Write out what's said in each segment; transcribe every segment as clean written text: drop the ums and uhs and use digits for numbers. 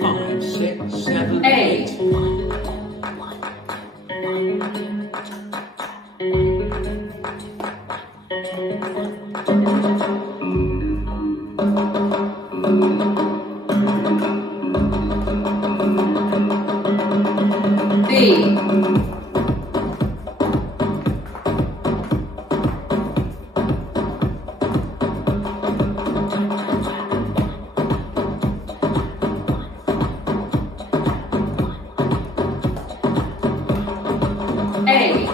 Five, six, seven, eight, B, A,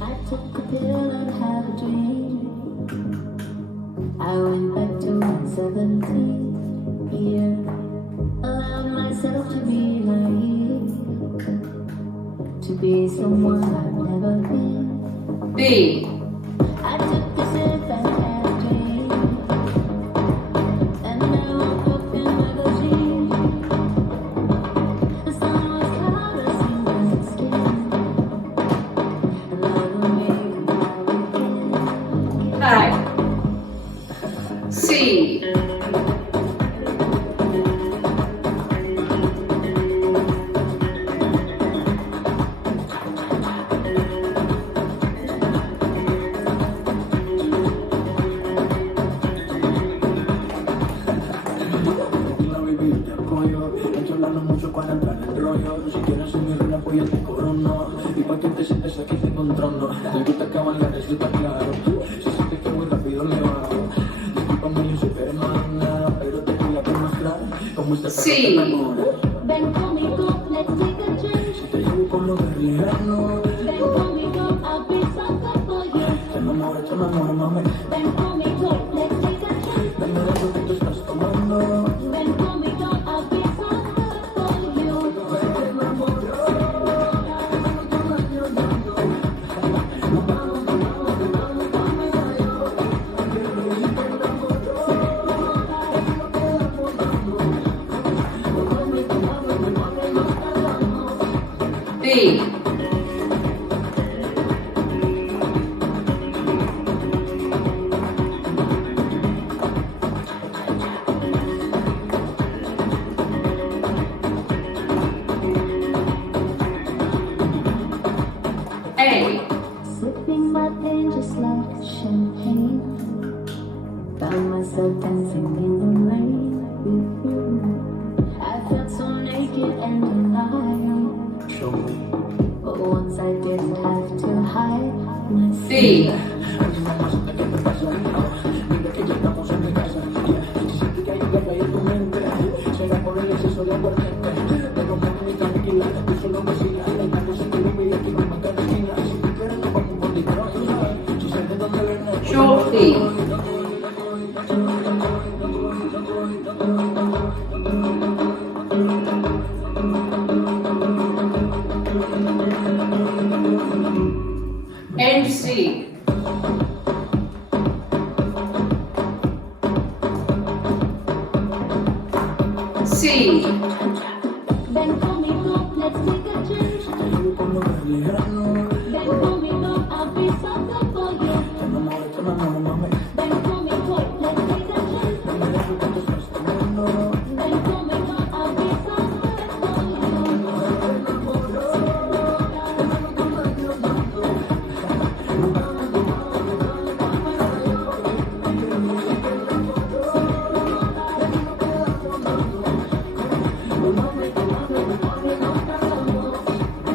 I took a pill and had a dream. I went back to my 17th year. Allowed myself to be naive, to be someone I've never been. B, I took a sip and had a dream, and now I'm broken magazine. The sun was colder, seemed my skin, and I will make my I, C, mucho para entrar en el rollo. Si quieres subir una polla te corono. Y pa' que te sientes aquí tengo un trono. Te gusta cabalgar, eso está claro. Si sientes que muy rápido me bajo. Discúlpame, yo soy Fernanda, pero te voy a demostrar cómo este perro te enamora. Ven conmigo, let's take a drink. Si te llevo por lo de Rihanna, Ven conmigo, I'll be something for you. te enamoro, mami. Ven conmigo, let's take a drink. Dame de eso que tú estás tomando. Ven conmigo, I'll be something for you. B, A, Sipping my pain just like champagne. Found myself dancing in the rain with you. I felt so naked and alive. Show me. But once I didn't have to hide myself. B, ¿Qué te pasa? Mira que ya estamos en mi casa. Si sientes que hay un café en tu mente, será por el exceso de aguardiente. Pero mami, tranquila, tú solo vacila. Estamos en Colombia y aquí vamos a cada esquina. Si tú quieres, nos vamos por Detroit. Si sabes de dónde venimos, short B, and C, C, Ven conmigo, let's take a drink. te llevo por lo de Rihanna. Ven conmigo, I'll be something for you. Te enamoro, mami. Ven conmigo, let's take a drink. Dame de eso que tú estás tomando. Ven conmigo, I'll be something for you.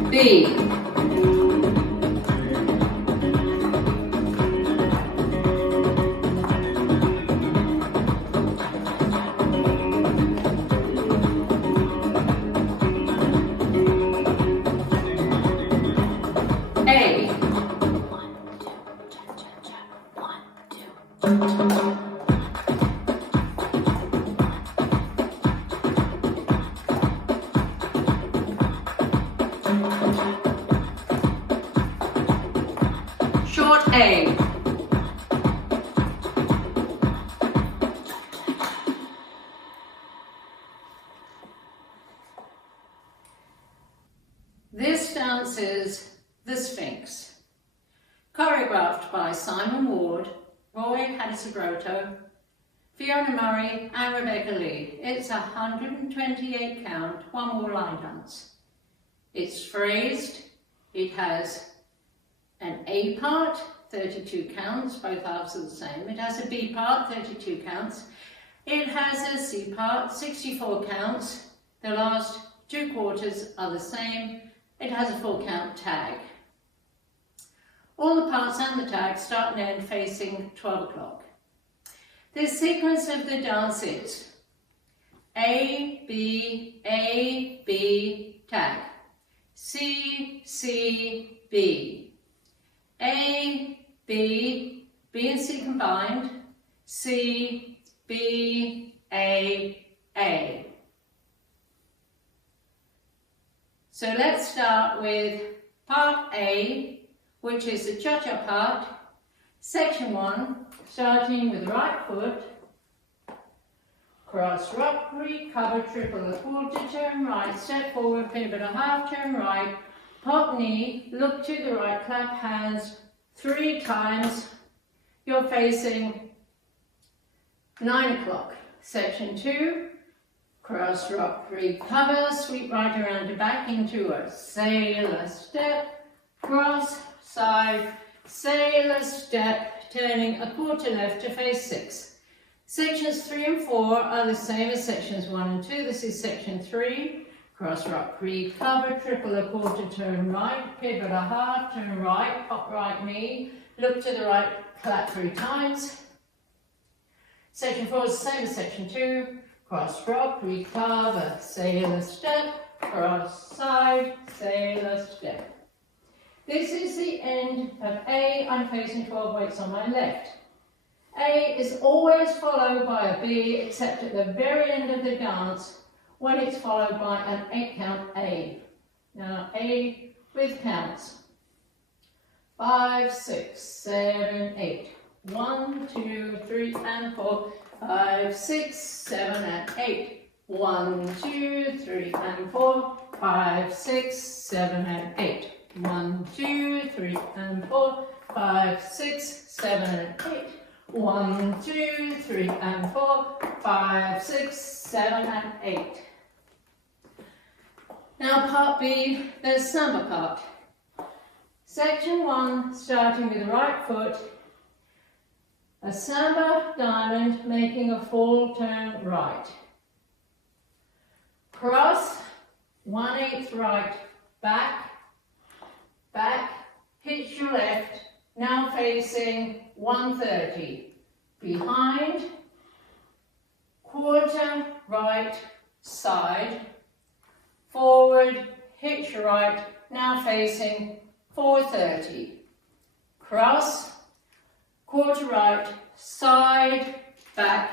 B, A, short A, dance is the Sphinx, choreographed by Simon Ward, Roy Hadisabroto, Fiona Murray and Rebecca Lee. It's a 128 count, one more line dance. It's phrased, it has an A part, 32 counts, both halves are the same. It has a B part, 32 counts. It has a C part, 64 counts. The last 2 quarters are the same. It has a 4 count tag. All the parts and the tag start and end facing 12 o'clock. The sequence of the dance is A, B, tag. C, B. A, B and C combined. C, B, A. So let's start with part A, which is the cha-cha part. Section 1, starting with the right foot, cross rock, recover, triple a quarter, turn right, step forward, pivot a half, turn right, pop knee, look to the right, clap hands 3 times. You're facing 9 o'clock. Section 2, cross rock, recover, sweep right around the back into a sailor step, cross, side, sailor step, turning a quarter left to face 6. Sections 3 and 4 are the same as sections 1 and 2. This is section 3. Cross rock, recover, triple a quarter, turn right, pivot a half, turn right, pop right knee, look to the right, clap 3 times. Section 4 is the same as section 2. Cross rock, recover, sailor step, cross side, sailor step. This is the end of A. I'm facing 12 weights on my left. A is always followed by a B, except at the very end of the dance when it's followed by an 8 count A. Now A with counts. 5, 6, 7, 8. 1, 2, 3 and 4. 5, 6, 7 and 8. 1, 2, 3 and 4. 5, 6, 7 and 8. 1, 2, 3 and 4. 5, 6, 7 and 8. 1, 2, 3 and 4. 5, 6, 7 and 8. Now part B, the samba part. Section 1, starting with the right foot. A samba diamond making a full turn right. Cross, 1/8 right, back, hitch your left, now facing 130. Behind, quarter right, side, forward, hitch your right, now facing 430. Cross, quarter right, side, back,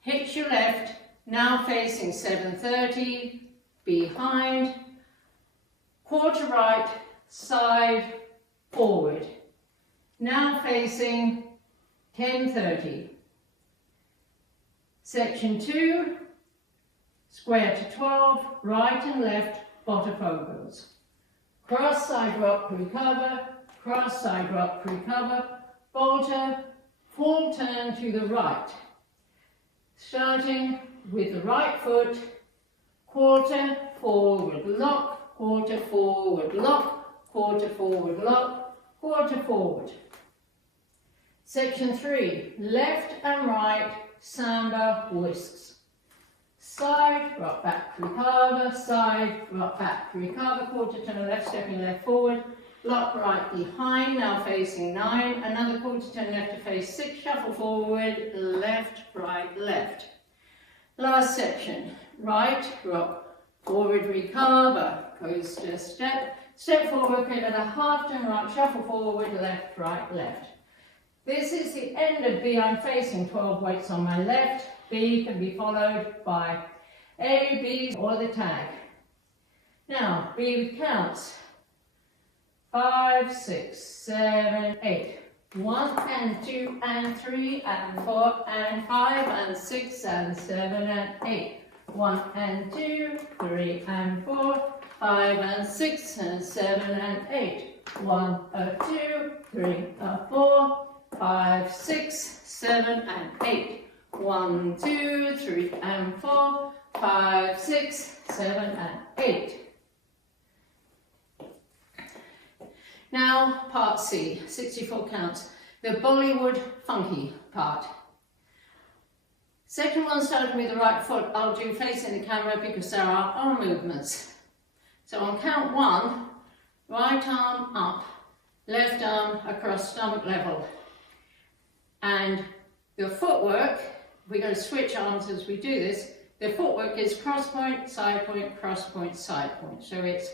hitch your left, now facing 730, behind, quarter right, side, forward, now facing 1030. Section 2, square to 12, right and left, botafogos. Cross side rock, recover, cross side rock, recover, bolter, full turn to the right. Starting with the right foot, quarter, forward, lock, quarter, forward, lock, quarter, forward, lock, quarter, forward. Section 3, left and right, samba whisks. Side, rock back, recover, side, rock back, recover, quarter turn left, stepping left forward, lock right behind, now facing 9, another quarter turn left to face 6, shuffle forward, left, right, left. Last section, right, rock, forward, recover, coaster step, step forward, pivot a half turn right, shuffle forward, left, right, left. This is the end of B. I'm facing 12 weights on my left. B can be followed by A, B, or the tag. Now, B with counts. 5, 6, 7, 8. 1 and 2 and 3 and 4 and 5 and 6 and 7 and 8. 1 and 2, 3 and 4, 5 and 6 and 7 and 8. 1, 2, 3, 4, 5, 6, 7 and 8. 1, 2, 3 and 4, 5, 6, 7 and 8. Now part C, 64 counts, the Bollywood funky part. Section 1 starting with the right foot, I'll do facing the camera because there are arm movements. So on count 1, right arm up, left arm across stomach level. And the footwork, we're going to switch arms as we do this, the footwork is cross point, side point, cross point, side point. So it's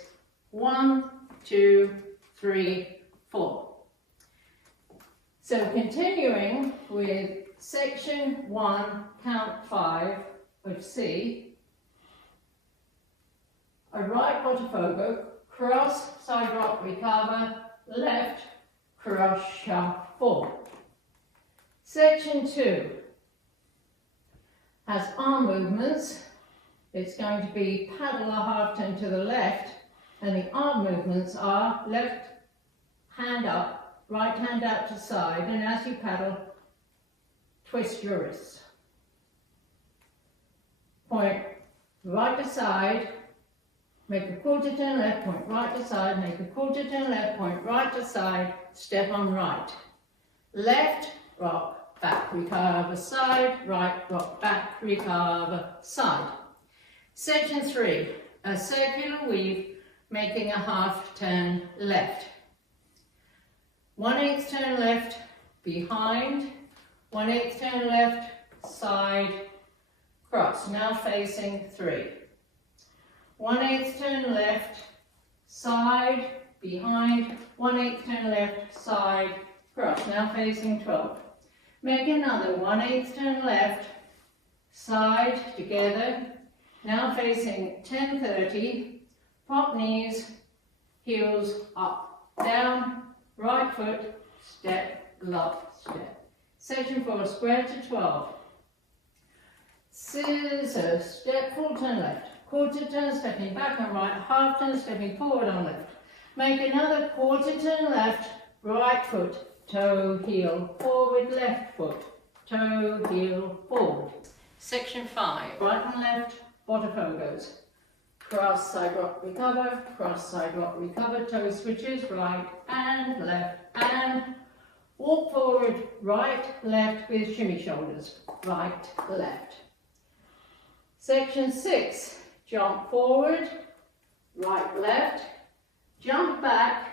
1, 2, 3, 4. So continuing with section 1, count 5 of C, a right Botafogo, cross, side rock, recover, left, cross, shuffle. Section 2 has arm movements. It's going to be paddle a half turn to the left, and the arm movements are left hand up, right hand out to side, and as you paddle, twist your wrists. Point right to side, make a quarter turn left, point right to side, make a quarter turn left, point right to side, step on right. Left, rock, back, recover, side, right, rock, back, recover, side. Section 3, a circular weave, making a half turn left. 1/8 turn left, behind, 1/8 turn left, side, cross, now facing 3. 1/8 turn left, side, behind, 1/8 turn left, side, cross, now facing 12. Make another 1/8 turn left, side, together, now facing 10-30, pop knees, heels up, down, right foot, step, love, step. Section 4, square to 12. Scissors, step, full turn left. Quarter turn, stepping back on right. Half turn, stepping forward on left. Make another quarter turn left. Right foot, toe, heel, forward, left foot. Toe, heel, forward. Section 5, right and left, Botafogos. Cross, side rock, recover. Cross, side rock, recover. Toe switches, right and left and walk forward, right, left with shimmy shoulders. Right, left. Section 6, jump forward, right, left, jump back,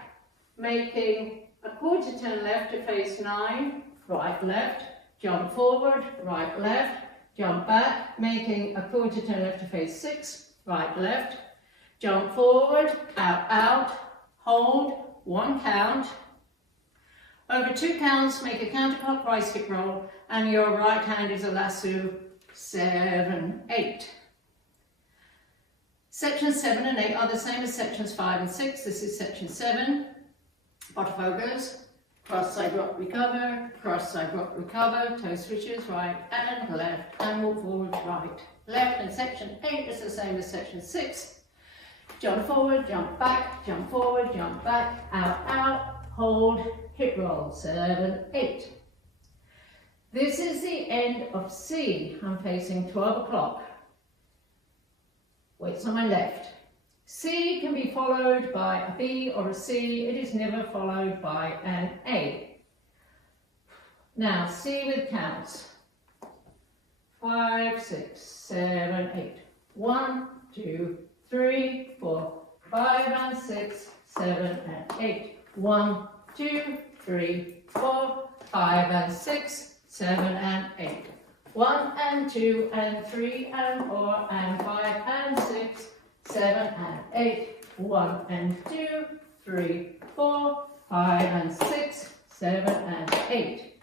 making a quarter turn left to face 9, right, left, jump forward, right, left, jump back, making a quarter turn left to face 6, right, left, jump forward, out, out, hold, 1 count. Over 2 counts, make a counterclockwise hip roll, and your right hand is a lasso, 7, 8. Sections 7 and 8 are the same as sections 5 and 6. This is section 7. Botafogos, cross side rock recover, cross side rock recover, toe switches right and left, and walk forward right, left. And section 8 is the same as section 6. Jump forward, jump back, jump forward, jump back, out, out, hold, hip roll, 7, 8. This is the end of C. I'm facing 12 o'clock. Weights on my left. C can be followed by a B or a C. It is never followed by an A. Now C with counts. 5, 6, 7, 8. 1, 2, 3, 4, 5 and 6, 7 and 8. 1, 2, 3, 4, 5 and 6, 7 and 8. 1 and 2 and 3 and 4 and 5 and 6, 7 and 8. 1 and 2, 3, 4, 5 and 6, 7 and 8.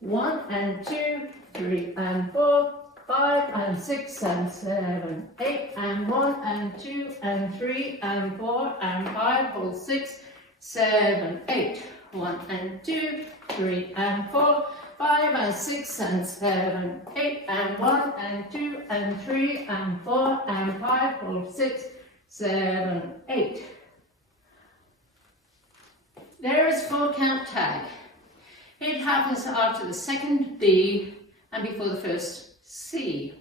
1 and 2, 3 and 4, 5 and 6 and 7, 8 and 1 and 2 and 3 and 4 and 5 or 6, 7, 8. 1 and 2, 3 and 4, 5 and 6 and 7, 8 and 1 and 2 and 3 and 4 and 5 or 6, 7, 8. There is 4-count tag. It happens after the second B and before the first C.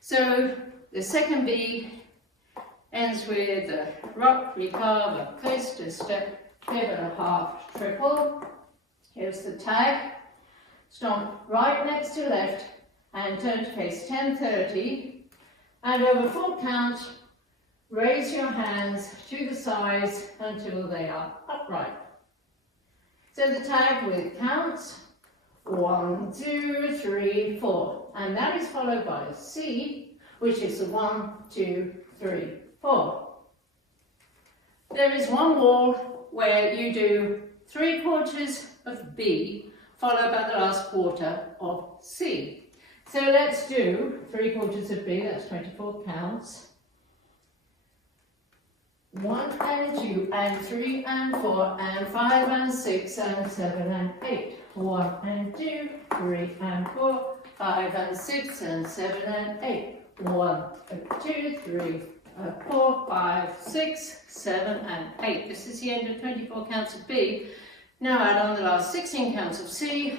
So the second B ends with a rock, recover, twist, a step, pivot, a half, triple. Here's the tag. Stomp right next to left and turn to face 10-30. And over 4 counts, raise your hands to the sides until they are upright. So the tag with counts 1, 2, 3, 4. And that is followed by a C, which is the 1, 2, 3, 4. There is one wall where you do 3/4 of B, followed by the last quarter of C. So let's do 3/4 of B, that's 24 counts. 1 and 2 and 3 and 4 and 5 and 6 and 7 and 8. 1 and 2, 3 and 4, 5 and 6 and 7 and 8. 1, 2, 3, 4, 5, 6, 7 and 8. This is the end of 24 counts of B. Now add on the last 16 counts of C.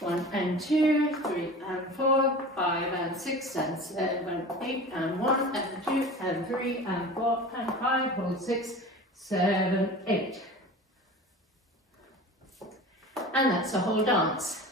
1 and 2, 3 and 4, 5 and 6 and 7, 8 and 1 and 2 and 3 and 4 and 5, hold 6, 7, 8. And that's the whole dance.